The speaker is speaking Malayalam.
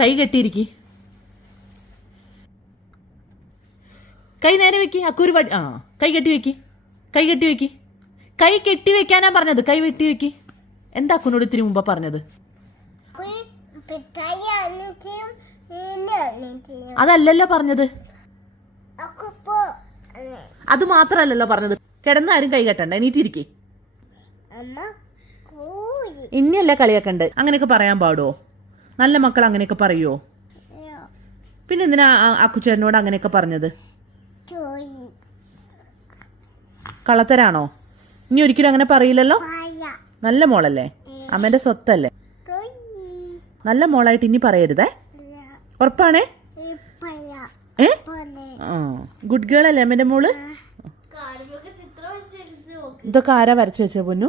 കൈ കെട്ടിയിരിക്കി. കൈ നേരെ വെക്കി. അക്കൂര് വടി. ആ, കൈ കെട്ടി വെക്കി. കൈ കെട്ടി വെക്കി. കൈ കെട്ടി വെക്കാനാ പറഞ്ഞത്. കൈ വെട്ടി വെക്കി. എന്താ അക്കുനോട് ഇത്തിരി മുമ്പ് പറഞ്ഞത്? അതല്ലല്ലോ പറഞ്ഞത്. അത് മാത്രല്ലല്ലോ പറഞ്ഞത്. കിടന്നാരും കൈ കെട്ടണ്ട, എണീറ്റിരിക്കേ. ഇനിയല്ല കളിയാക്കണ്ട്. അങ്ങനെയൊക്കെ പറയാൻ പാടുവോ? നല്ല മക്കൾ അങ്ങനെയൊക്കെ പറയുവോ? പിന്നെ എന്തിനാ അക്കുച്ചേട്ടനോട് അങ്ങനെയൊക്കെ പറഞ്ഞത്? കള്ളത്തരാണോ? ഇനി ഒരിക്കലും അങ്ങനെ പറയില്ലല്ലോ. നല്ല മോളല്ലേ, അമ്മേന്റെ സ്വത്തല്ലേ. നല്ല മോളായിട്ട് ഇനി പറയരുതേ. ഉറപ്പാണേ? ഗുഡ് ഗേൾ അല്ലേ അമ്മേന്റെ മോള്? ഇതൊക്കെ ആരാ വരച്ചു വെച്ച പൊന്നു?